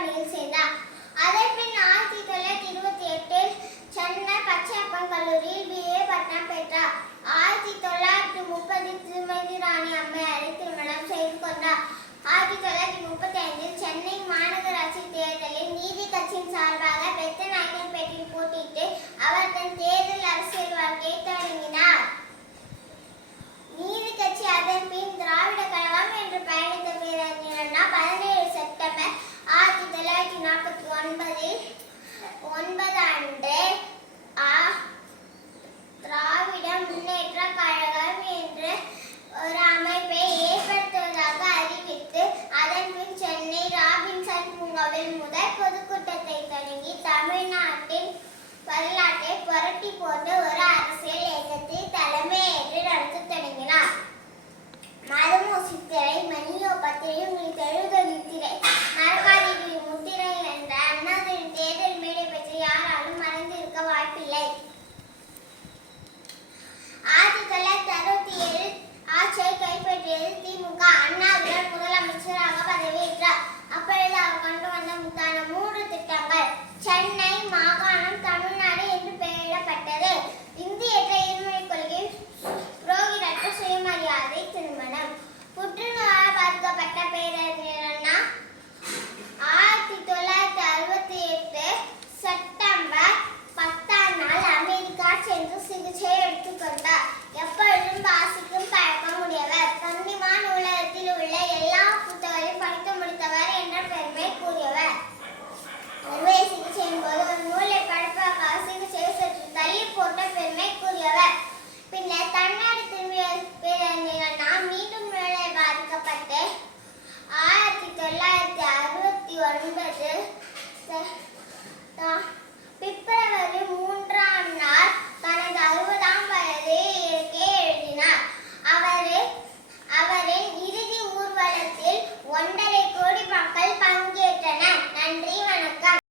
பணியில் சேர்ந்தார். அதன் பின் 1928 சென்னை பச்சையப்பன் கல்லூரியில் BA பட்டம் பெற்றார். 1930 திருமதி ராணி அம்மையாரை திருமணம் செய்து கொண்டார். 1935 சென்னை மாநகராட்சி தேர்தலில் நீதி கட்சியின் சார்பாக பெத்தநாயக்கன்பேட்டையில் போட்டியிட்டு அவர் தன் தேர்தல் அரசியல் வாழ்க்கையை தொடங்கினார். நீதி கட்சி அதன் பின் திராவிட கழகம் என்று பயணித்த பேரறிஞர் அண்ணா 17 செப்டம்பர் 1949 அன்று திராவிட முன்னேற்ற கழகம் என்ற ஒரு அமைப்பை ஏற்படுத்துவதாக அறிவித்து அதன் பின் சென்னை ராபின்சன் பூங்காவில் முதல் பொதுக்கூட்டத்தை தொடங்கி தமிழ்நாட்டின் வரலாற்றை புரட்டி போன்ற ஒரு அரசியல் இயக்கத்தை தலைமையேற்று நடத்த தொடங்கினார். மதமோசி திரை, மணியோ பத்திரை, உங்களுக்கு எழுதல் திரை